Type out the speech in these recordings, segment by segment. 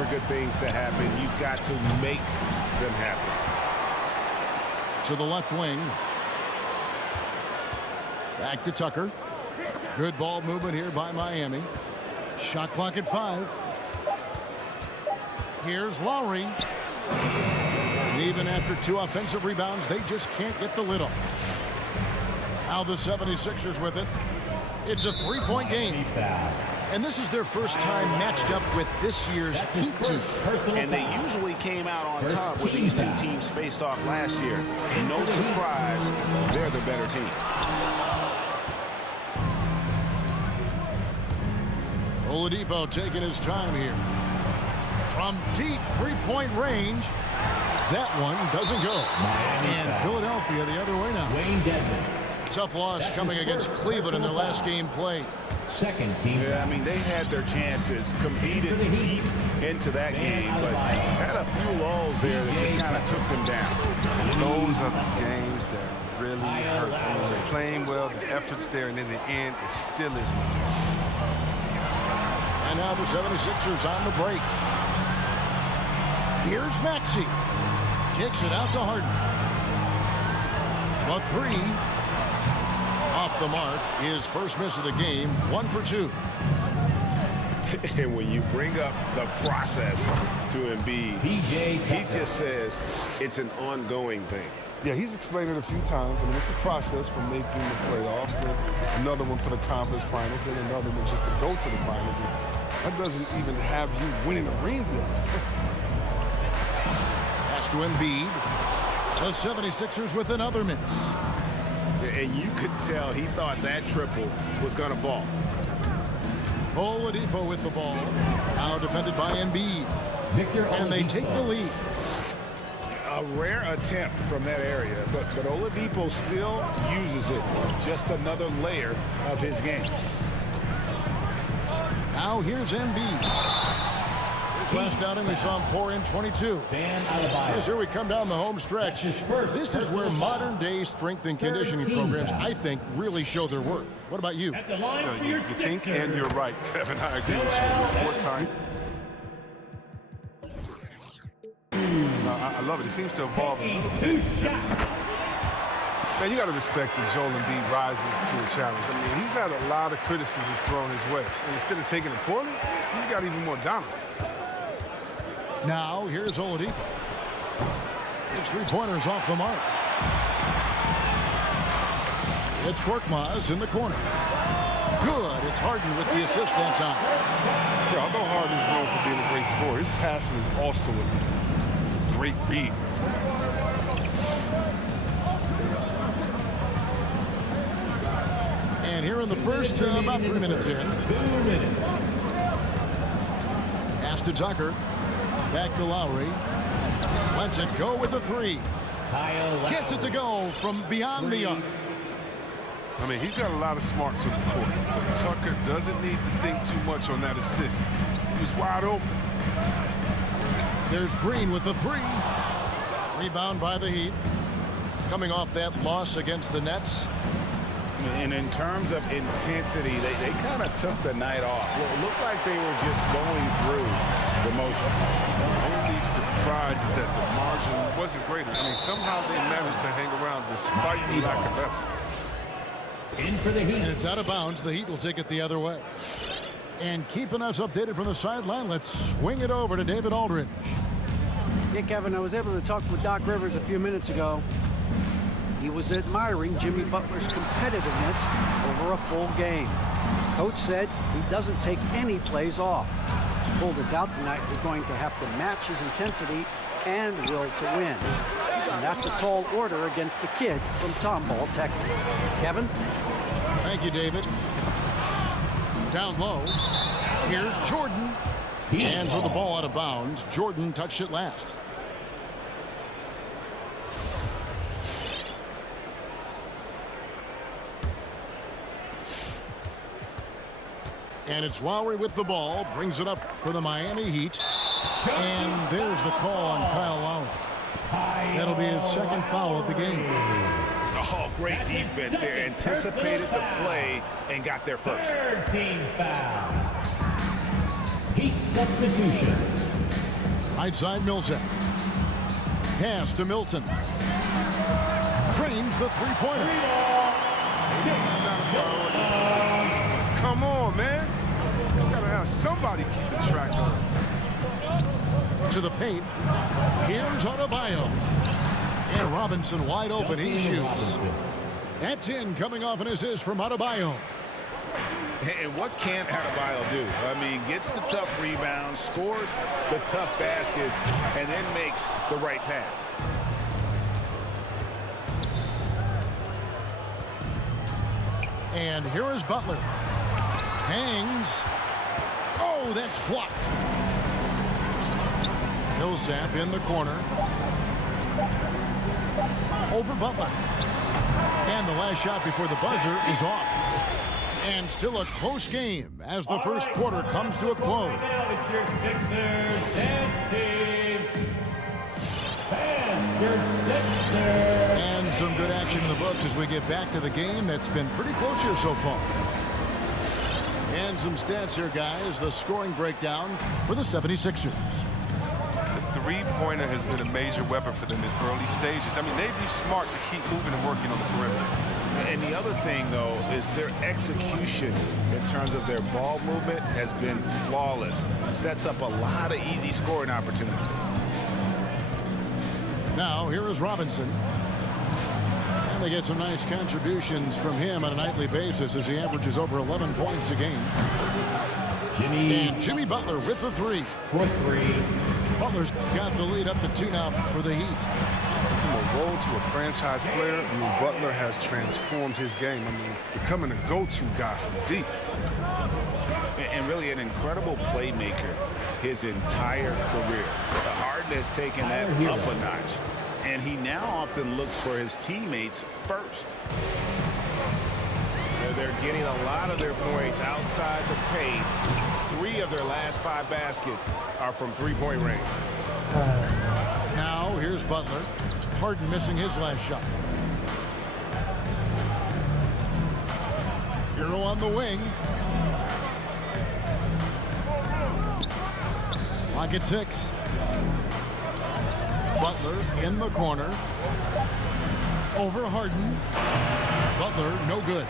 for good things to happen, you've got to make them happen. To the left wing. Back to Tucker. Good ball movement here by Miami. Shot clock at 5. Here's Lowry. And even after 2 offensive rebounds, they just can't get the lid off. Now the 76ers with it. It's a 3-point game. And this is their first time matched up with this year's Heat team. And they usually came out on top when these two teams faced off last year. No surprise, they're the better team. Oladipo taking his time here. From deep 3-point range. That one doesn't go. And Philadelphia the other way now. Wayne Dedmon. Tough loss coming against Cleveland in their last game played. Second team. Yeah, I mean, they had their chances, competed deep into that game, but had a few lulls there that just kind of took them down. Those are the games that really hurt. When you're playing well, the effort's there, and in the end, it still isn't. And now the 76ers on the break. Here's Maxey. Kicks it out to Harden. A 3. Off the mark. His first miss of the game. 1 for 2. And when you bring up the process to Embiid, he just says it's an ongoing thing. Yeah, he's explained it a few times. I mean, it's a process from making the playoffs, then another one for the conference finals, then another one just to go to the finals. And that doesn't even have you winning a ring yet. Pass to Embiid. The 76ers with another miss. And you could tell he thought that triple was going to fall. Oladipo with the ball. Now defended by Embiid. And they take the lead. A rare attempt from that area, but Oladipo still uses it. Just another layer of his game. Now here's Embiid. Last outing, we saw him pour in 22. As here we come down the home stretch. This is where modern-day strength and conditioning programs, I think, really show their worth. What about you? You think and you're right, Kevin. I agree with you. The sports science. I love it. It seems to evolve a little bit. Man, you got to respect that Joel Embiid rises to a challenge. I mean, he's had a lot of criticism thrown his way. And instead of taking it poorly, he's got even more dominant. Now, here's Oladipo. His 3-pointers off the mark. It's Korkmaz in the corner. Good. It's Harden with the assist that time. Yeah, although Harden is known for being a great scorer, his passing is also a great read. And here in the first, about 3 minutes in. 2 minutes. Pass to Tucker. Back to Lowry. Lets it go with the 3. Gets it to go from beyond the arc. I mean, he's got a lot of smarts on the court, but Tucker doesn't need to think too much on that assist. He's wide open. There's Green with the 3. Rebound by the Heat. Coming off that loss against the Nets. And in terms of intensity, they kind of took the night off. It looked like they were just going through the motion. The only surprise is that the margin wasn't greater. I mean, somehow they managed to hang around despite the lack of effort. In for the Heat. And it's out of bounds. The Heat will take it the other way. And keeping us updated from the sideline, let's swing it over to David Aldridge. Yeah, Kevin, I was able to talk with Doc Rivers a few minutes ago. He was admiring Jimmy Butler's competitiveness over a full game. Coach said he doesn't take any plays off. He told us out tonight we're going to have to match his intensity and will to win. And that's a tall order against the kid from Tomball, Texas. Kevin? Thank you, David. Down low. Here's Jordan. Hands with the ball out of bounds. Jordan touched it last. And it's Lowry with the ball. Brings it up for the Miami Heat. And there's the call on Kyle Lowry. That'll be his second foul of the game. Oh, great defense there. Anticipated the play and got there first. Third team foul. Heat substitution. Right side, Millsap. Pass to Milton. Drains the three-pointer. Come on, man. You gotta have somebody keeping track of it. To the paint. Here's Adebayo. And Robinson wide open. He shoots. That's in, coming off an assist from Adebayo. And what can Adebayo do? I mean, gets the tough rebounds, scores the tough baskets, and then makes the right pass. And here is Butler. Hangs. Oh, that's blocked. Millsap in the corner. Over Butler. And the last shot before the buzzer is off. And still a close game as the first quarter comes to a close. It's your Sixers dance team. And your Sixers. And some good action in the books as we get back to the game that's been pretty close here so far. And some stats here, guys. The scoring breakdown for the 76ers. The three-pointer has been a major weapon for them in early stages. I mean, they'd be smart to keep moving and working on the perimeter. And the other thing, though, is their execution in terms of their ball movement has been flawless. Sets up a lot of easy scoring opportunities. Now, here is Robinson. And they get some nice contributions from him on a nightly basis as he averages over 11 points a game. And Jimmy Butler with the three. For three. Butler's got the lead up to 2 now for the Heat. From a role to a franchise player, I mean, Butler has transformed his game. I mean, becoming a go-to guy from deep. And really an incredible playmaker his entire career. Harden has taken that up a notch. And he now often looks for his teammates first. They're getting a lot of their points outside the paint. 3 of their last 5 baskets are from three-point range. Now, here's Butler. Harden missing his last shot. Hero on the wing. Clock at 6. Butler in the corner. Over Harden. Butler, no good.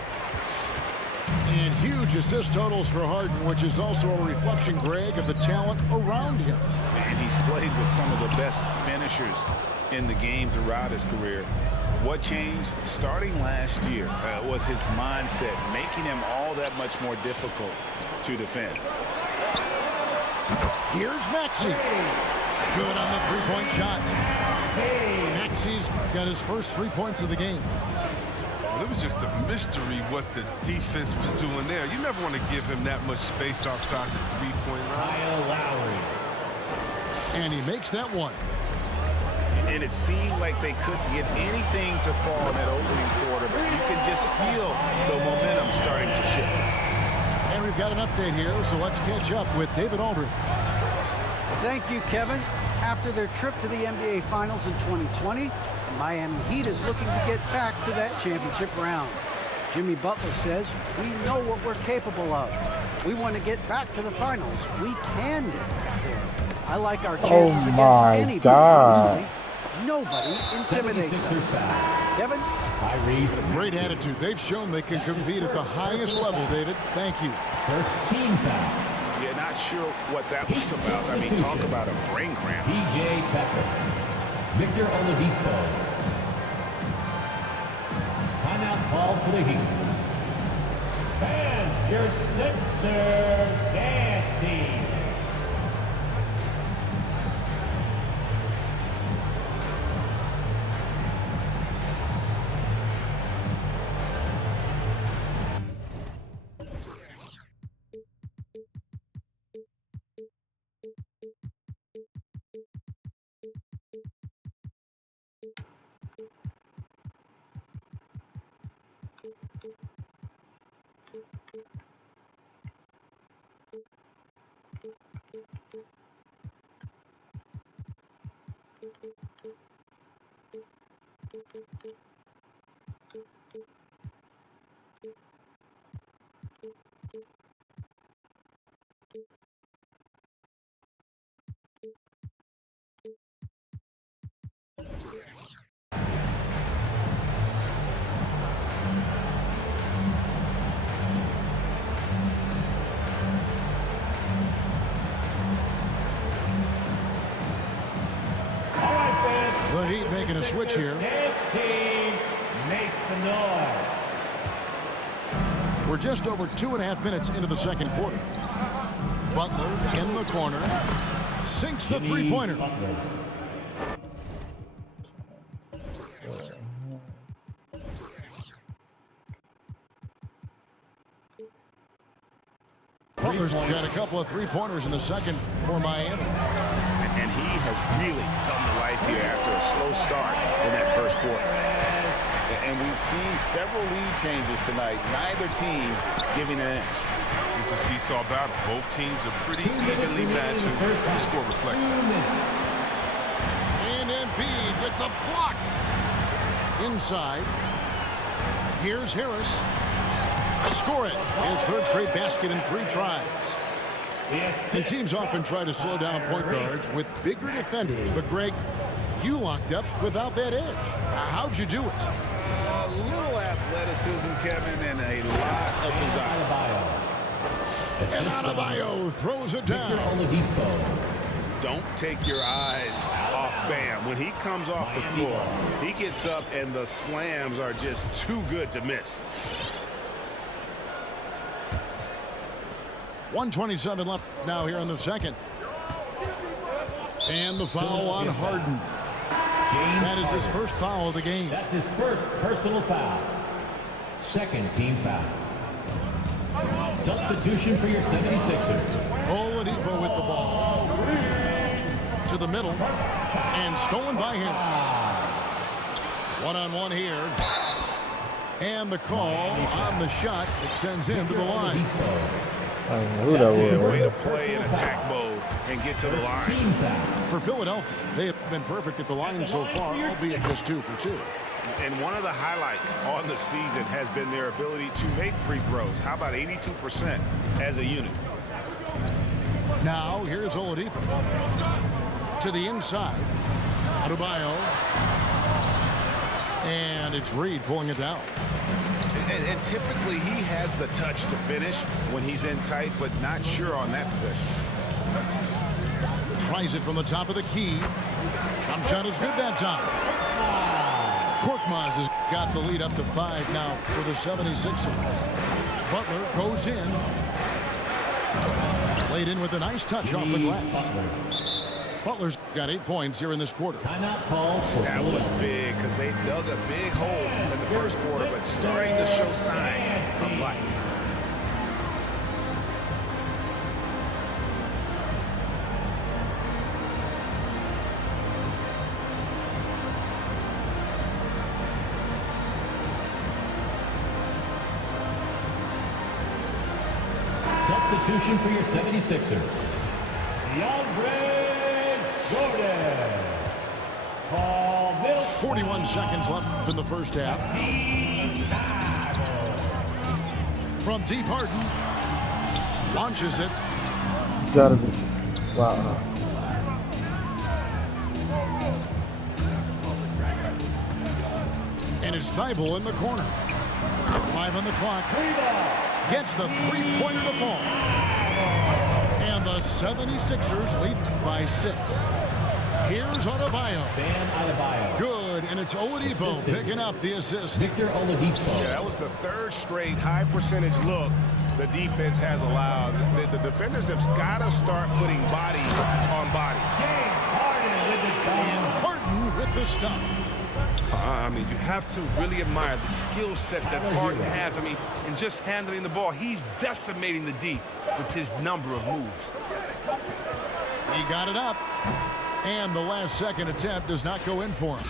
And huge assist totals for Harden, which is also a reflection, Greg, of the talent around him. And he's played with some of the best finishers in the game throughout his career. What changed starting last year was his mindset, making him all that much more difficult to defend. Here's Maxey. Good on the three-point shot. Maxey's got his first 3 points of the game. Well, it was just a mystery what the defense was doing there. You never want to give him that much space outside the three-point line. Kyle Lowry. And he makes that one. And it seemed like they couldn't get anything to fall in that opening quarter, but you can just feel the momentum starting to shift. And we've got an update here, so let's catch up with David Aldridge. Thank you, Kevin. After their trip to the NBA Finals in 2020, the Miami Heat is looking to get back to that championship round. Jimmy Butler says, we know what we're capable of. We want to get back to the finals. We can get back there. I like our chances against anybody, honestly. Nobody intimidates us. Kevin? Great attitude. They've shown they can compete at the highest level, David. Thank you. First team foul. Yeah, not sure what that was about. I mean, talk about a brain cramp. PJ Tucker. Victor Oladipo. Timeout call for the Heat. And your Sixers dance team. Heat making a switch here. Dance team makes the noise. We're just over 2.5 minutes into the second quarter. Butler in the corner. Sinks the three-pointer. Butler's got a couple of three-pointers in the second for Miami. And he has really come to life here after a slow start in that first quarter. And we've seen several lead changes tonight. Neither team giving an edge. It's a seesaw battle. Both teams are pretty evenly matched, and the score reflects that. And Embiid with the block. Inside. Here's Harris. Score it. His third straight basket in 3 tries. And teams often try to slow down point guards with bigger defenders. But, Greg, you locked up without that edge. How'd you do it? A little athleticism, Kevin, and a lot of desire. And Adebayo throws it down. Don't take your eyes off Bam. When he comes off the floor, he gets up and the slams are just too good to miss. 1:27 left now here in the second. And the foul on Harden. That is his first foul of the game. That's his first personal foul. Second team foul. Substitution for your 76ers. Oladipo with the ball. To the middle. And stolen by Harris. One-on-one here. And the call on the shot that sends him to the line. I don't know who that Way was. to play in attack mode and get to the line. For Philadelphia, they have been perfect at the line so far, albeit just 2 for 2. And one of the highlights on the season has been their ability to make free throws. How about 82% as a unit? Now, here's Oladipo. To the inside. Adebayo. And it's Reed pulling it down. And typically he has the touch to finish when he's in tight, but not sure on that possession. Tries it from the top of the key. Jump shot is good that time. Korkmaz has got the lead up to 5 now for the 76ers. Butler goes in. Played in with a nice touch off the glass. Butler's got 8 points here in this quarter. Timeout call for That was big because they dug a big hole in the first quarter, but starting to show signs of life. substitution for your 76ers. DeAndre Jordan. Paul Mills. 41 seconds left in the first half. From deep, Harden launches it. Gotta be. Wow. And it's Thibault in the corner. 5 on the clock. Gets the three-pointer to fall. And the 76ers lead by 6. Here's Adebayo. Bam Adebayo. Good, and it's Oladipo picking up the assist. Victor Oladipo. Yeah, that was the third straight high percentage look the defense has allowed. The defenders have got to start putting body on body. James Harden with the And Harden with the stuff. I mean, you have to really admire the skill set that Harden has. I mean, in just handling the ball, he's decimating the D with his number of moves. He got it up. And the last second attempt does not go in for him.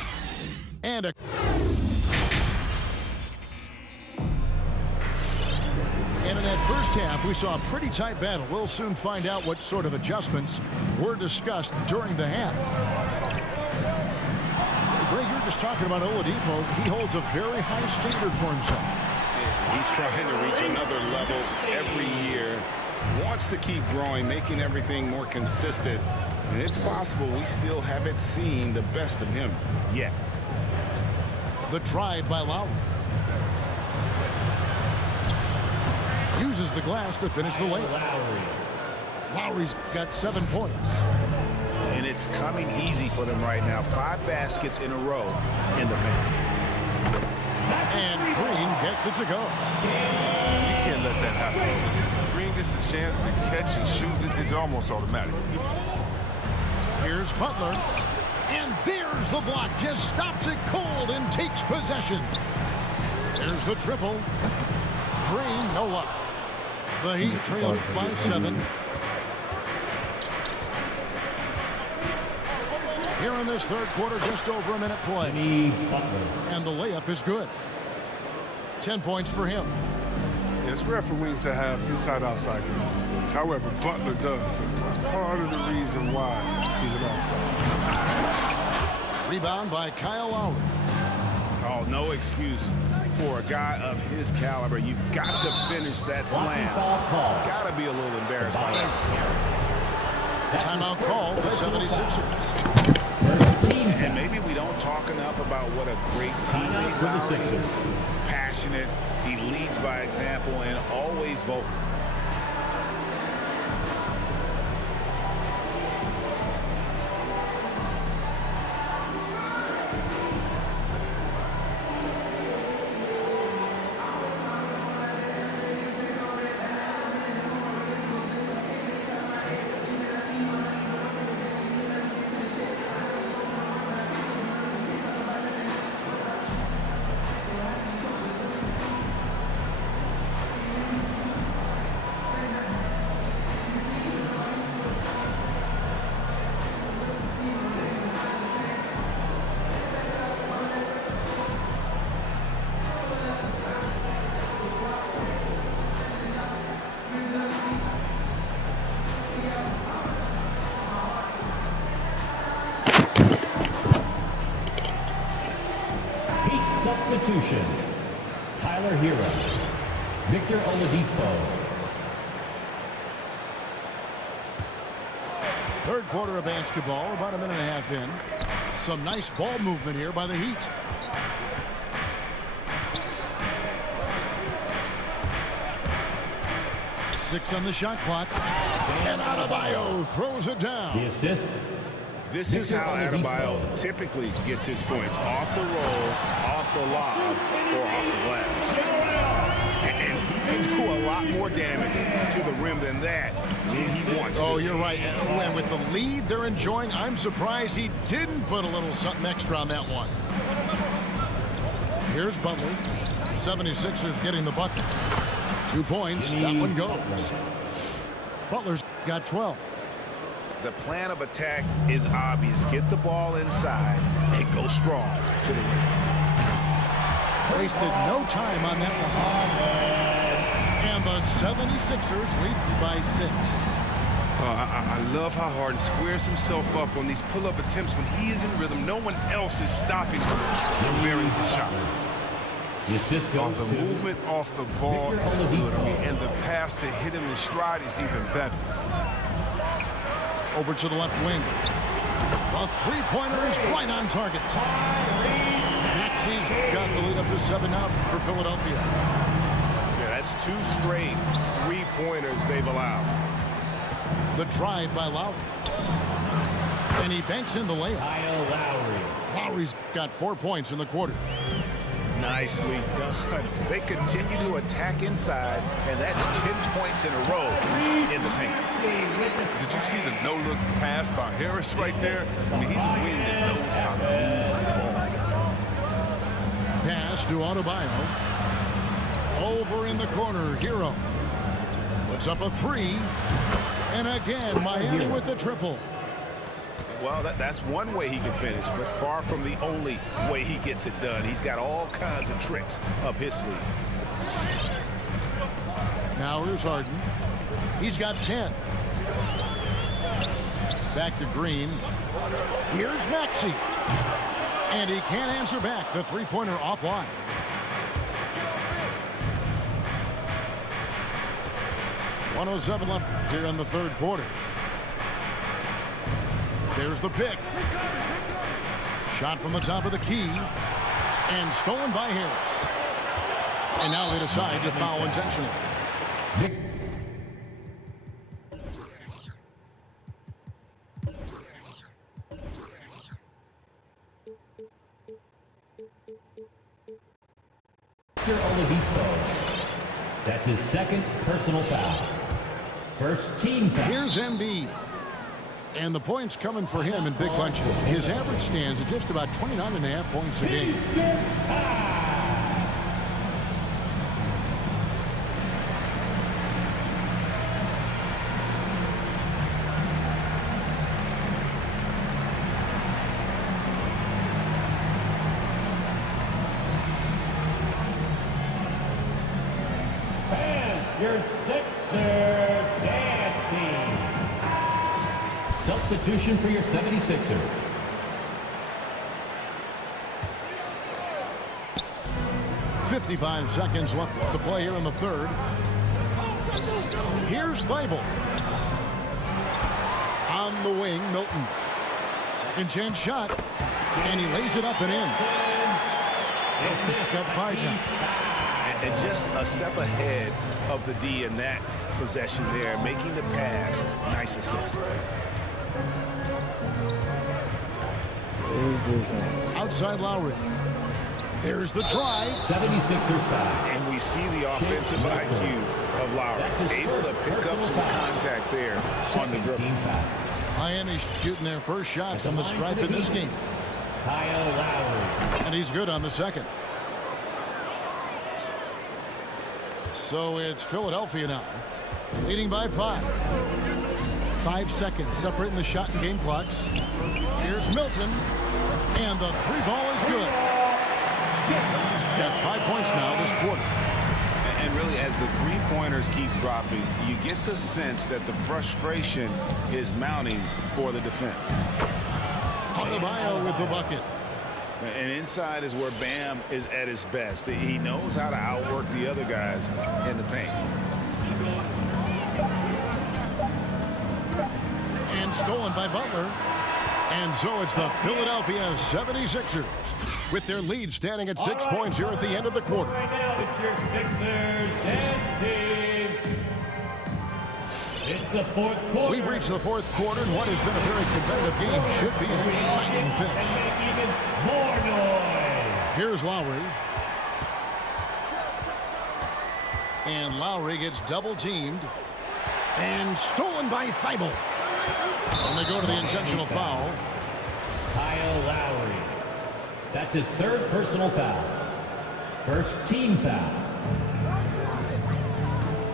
And in that first half, we saw a pretty tight battle. We'll soon find out what sort of adjustments were discussed during the half. Greg, you're just talking about Oladipo. He holds a very high standard for himself. He's trying to reach another level every year. Wants to keep growing, making everything more consistent. And it's possible we still haven't seen the best of him yet. The drive by Lowry. Uses the glass to finish the layup. Lowry's got 7 points. And It's coming easy for them right now. 5 baskets in a row in the paint. And Green gets it to go. You can't let that happen. Green gets the chance to catch and shoot. It's almost automatic. Here's Butler. And there's the block. Just stops it cold and takes possession. There's the triple. Green, no luck. The Heat trailed by 7. Here in this third quarter, just over a minute play. And the layup is good. 10 points for him. Yeah, it's rare for wings to have inside-outside games these days. However, Butler does. That's part of the reason why he's an all-star. Rebound by Kyle Lowry. Oh, no excuse for a guy of his caliber. You've got to finish that slam. Got to be a little embarrassed by that. Timeout call, the 76ers. And maybe we don't talk enough about what a great teammate Lowry is. Passionate, he leads by example, and always vocal. Substitution. Tyler Hero. Victor Oladipo. Third quarter of basketball, about a minute and a half in. Some nice ball movement here by the Heat. Six on the shot clock. And Adebayo throws it down. The assist. This is how Adebayo typically gets his points. Off the roll, off the lob, or off the glass. And he can do a lot more damage to the rim than that when he wants to. Oh, you're right. And with the lead they're enjoying, I'm surprised he didn't put a little something extra on that one. Here's Butler. 76ers getting the bucket. 2 points. That one goes. Butler's got 12. The plan of attack is obvious. Get the ball inside and go strong to the rim. Wasted no time on that one. And the 76ers lead by 6. I love how Harden squares himself up on these pull-up attempts when he is in rhythm. No one else is stopping him from burying his shots. The movement off the ball is good. And the pass to hit him in stride is even better. Over to the left wing. A three-pointer is right on target. Maxey's got the lead up to 7 out for Philadelphia. Yeah, that's 2 straight three-pointers they've allowed. The drive by Lowry. And he banks in the layup. Kyle Lowry. Lowry's got 4 points in the quarter. Nicely done. They continue to attack inside, and that's 10 points in a row in the paint. Did you see the no-look pass by Harris right there? I mean, he's a wing that knows how to move the ball. Pass to Adebayo. Over in the corner, Hero. Puts up a 3. And again, Miami with the triple. Well, that's one way he can finish, but far from the only way he gets it done. He's got all kinds of tricks up his sleeve. Now here's Harden. He's got 10. Back to Green. Here's Maxey. And he can't answer back. The three-pointer offline. .107 left here in the third quarter. There's the pick. Shot from the top of the key. And stolen by Harris. And now they decide to foul intentionally. That's his second personal foul. First team foul. Here's Embiid. And the points coming for him in big bunches. His average stands at just about 29.5 points a game. Your Sixers dance team. Substitution for your 76ers. .55 seconds left to play here in the third. Here's Thybulle. On the wing, Milton. Second chance shot. And he lays it up and in. Got 5 now. And just a step ahead of the D in that possession there, making the pass. Nice assist. Outside Lowry. There's the drive. 76ers foul. And we see the offensive IQ of Lowry. Able to pick up some contact there on the dribble. Miami's shooting their first shots from the stripe in this game. Kyle Lowry. And he's good on the second. So it's Philadelphia now, leading by 5. 5 seconds separating the shot and game clocks. Here's Milton, and the 3 ball is good. Got 5 points now this quarter. And really, as the three-pointers keep dropping, you get the sense that the frustration is mounting for the defense. Adebayo with the bucket. And inside is where Bam is at his best. He knows how to outwork the other guys in the paint. And stolen by Butler. And so it's the Philadelphia 76ers with their lead standing at 6 points here at the end of the quarter. Right now, it's your Sixers dance team. It's the fourth quarter. We've reached the fourth quarter, and what has been a very competitive game should be an exciting finish. And make even more noise. Here's Lowry. And Lowry gets double-teamed. And stolen by Thybulle. And they go to the intentional foul. Kyle Lowry. That's his third personal foul. First team foul.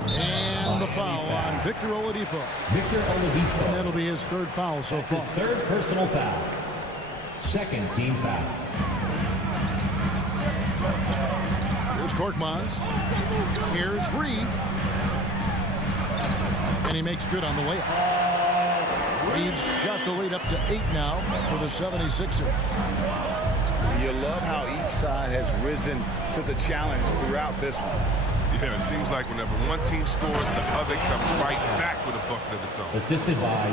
And the foul on Victor Oladipo. Victor Oladipo. And that'll be his third foul so That's far. his third personal foul. Second team foul. Here's Korkmaz. Here's Reed. And he makes good on the layup. Reed's got the lead up to 8 now for the 76ers. You love how each side has risen to the challenge throughout this one. Yeah, it seems like whenever one team scores, the other comes right back with a bucket of its own. Assisted by.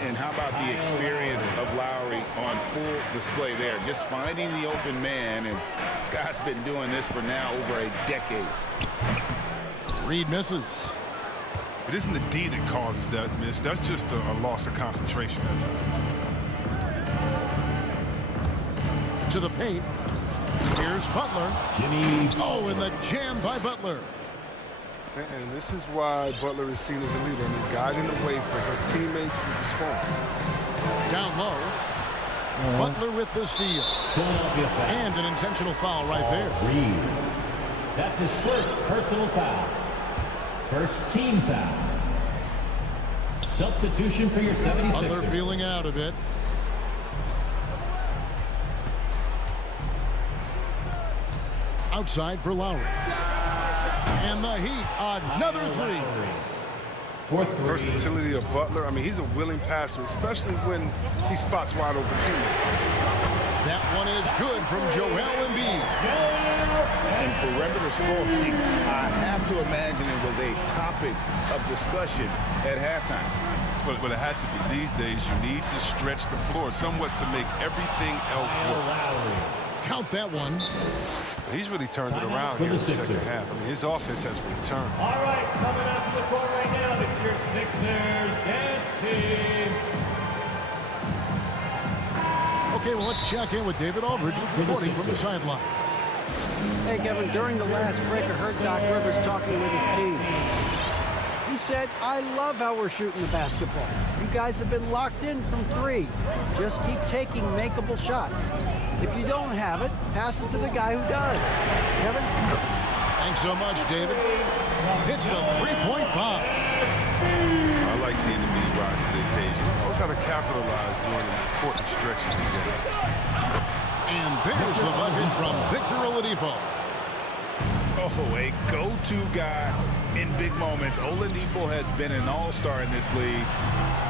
And how about the experience of Lowry on full display there? Just finding the open man, and guy's been doing this for now over a decade. Reed misses. It isn't the D that causes that miss. That's just a loss of concentration at times. To the paint. Here's Butler. Jimmy. Oh, and the jam by Butler. And this is why Butler is seen as a leader. I mean, guiding the way for his teammates with the scoring. Down low. Butler with the steal. Philadelphia foul. And an intentional foul right there. Reed. That's his first personal foul. First team foul. Substitution for your 76ers. Butler feeling out a bit. Outside for Lowry. And the Heat, another three. Fourth three. Versatility of Butler. I mean, he's a willing passer, especially when he spots wide open teammates. That one is good from Joel Embiid. And perimeter scoring, I have to imagine it was a topic of discussion at halftime. But it had to be. These days, you need to stretch the floor somewhat to make everything else work. Count that one. He's really turned it around here in the second half. I mean, his offense has returned. All right, coming out to the court right now, it's your Sixers dance team. Okay, well, let's check in with David Aldridge reporting from the sidelines. Hey, Kevin, during the last break, I heard Doc Rivers talking with his team. He said, I love how we're shooting the basketball. You guys have been locked in from 3. Just keep taking makeable shots. If you don't have it, pass it to the guy who does. Kevin? Thanks so much, David. Hits the three-point bomb. I like seeing the lead rise to the occasion. Knows how to capitalize during important stretches of the game. And there's the bucket from Victor Oladipo. Oh, a go-to guy in big moments. Oladipo has been an all-star in this league,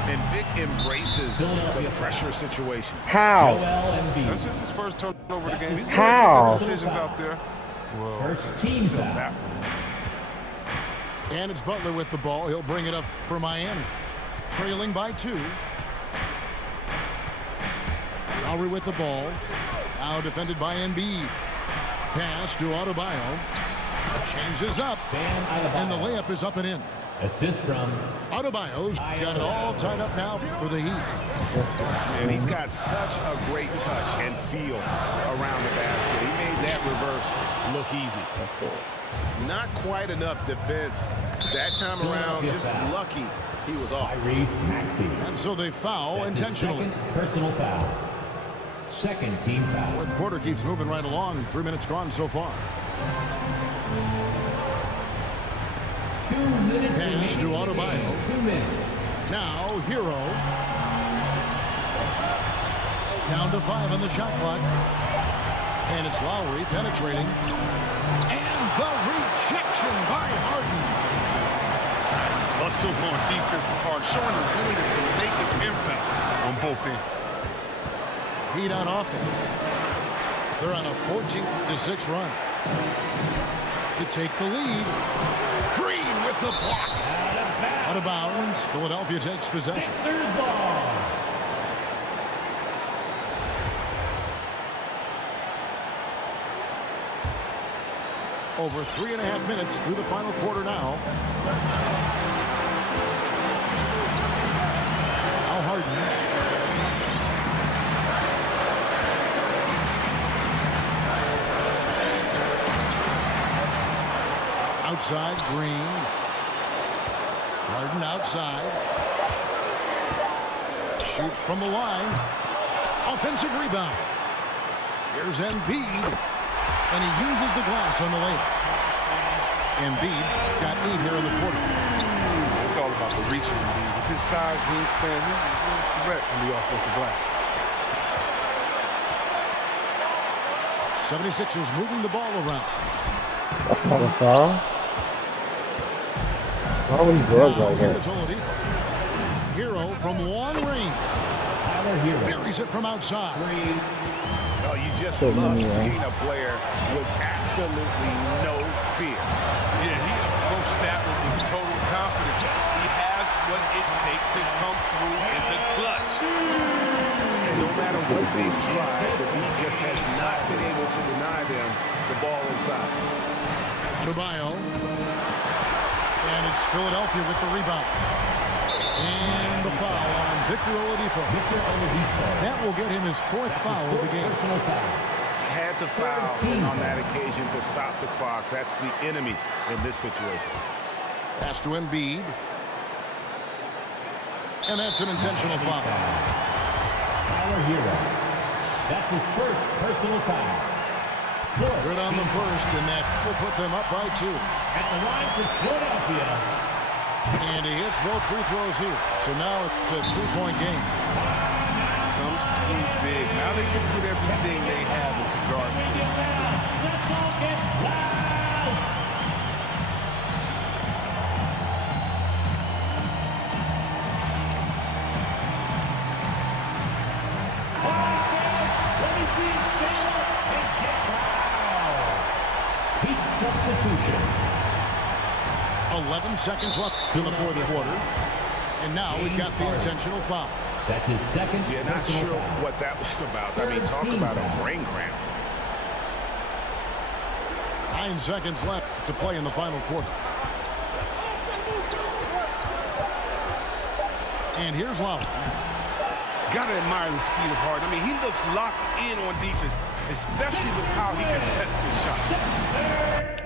and Vic embraces the pressure situation. How? That's just his first turnover of the game. He's making How? decisions out there. Well, First team foul. And it's Butler with the ball. He'll bring it up for Miami. Trailing by 2. Lowry with the ball. Now defended by Embiid. Pass to Adebayo. Changes up. And the layup is up and in. Assist from Adebayo's got it all tied up now for the Heat. And he's got such a great touch and feel around the basket. He made that reverse look easy. Not quite enough defense that time around. Just lucky he was off. And so they foul That's intentionally. second personal foul. Second team foul. Fourth quarter keeps moving right along. 3 minutes gone so far. 2 minutes Pass remaining to in the Adebayo. game. 2 minutes. Now Hero. Down to 5 on the shot clock. And it's Lowry penetrating. And the rejection by Harden. nice hustle on defense for Harden, showing the willingness to make an impact on both ends. Heat on offense. They're on a 14-6 run. To take the lead. Green with the block. Out of bounds. Philadelphia takes possession. Sixers ball. Over 3.5 minutes through the final quarter now. Now Harden. Outside, Green. Harden outside. Shoots from the line. Offensive rebound. Here's Embiid. And he uses the glass on the layup. Embiid's got 8 here in the quarter. It's all about the reach of Embiid. With his size, wingspan, he's a threat on the offensive glass. 76ers moving the ball around. That's not a foul. Why would he drugs like that? Here's Oladipo. Hero from long range. Tyler Hero. Buries it from outside. Oh, you just So love many, seeing a player with absolutely no fear. Yeah, he approached that one with total confidence. He has what it takes to come through in the clutch. And no matter what they've tried, the Heat just has not been able to deny them the ball inside. Adebayo. And it's Philadelphia with the rebound. And the foul on Victor Oladipo. Victor Oladipo. That will get him his 4th foul of the game. Personal foul. Had to foul on that occasion to stop the clock. That's the enemy in this situation. Pass to Embiid. And that's an intentional foul. Tyler Hero. That's his first personal foul. Fourth Good on the first, and that will put them up by 2. at the line for Philadelphia. And he hits both free throws here. So now it's a 3-point game. Comes through big. Now they can put everything they have into guard. Let's all get loud. Let me see it sail up and get loud. Heat substitution. 11 seconds left in the 4th quarter. And now we've got the intentional foul. That's his second Yeah, not personal sure foul. what that was about. I mean, talk about a brain cramp. 9 seconds left to play in the final quarter. And here's Lowry. got to admire the speed of Harden. I mean, he looks locked in on defense, especially with how he contests his shot.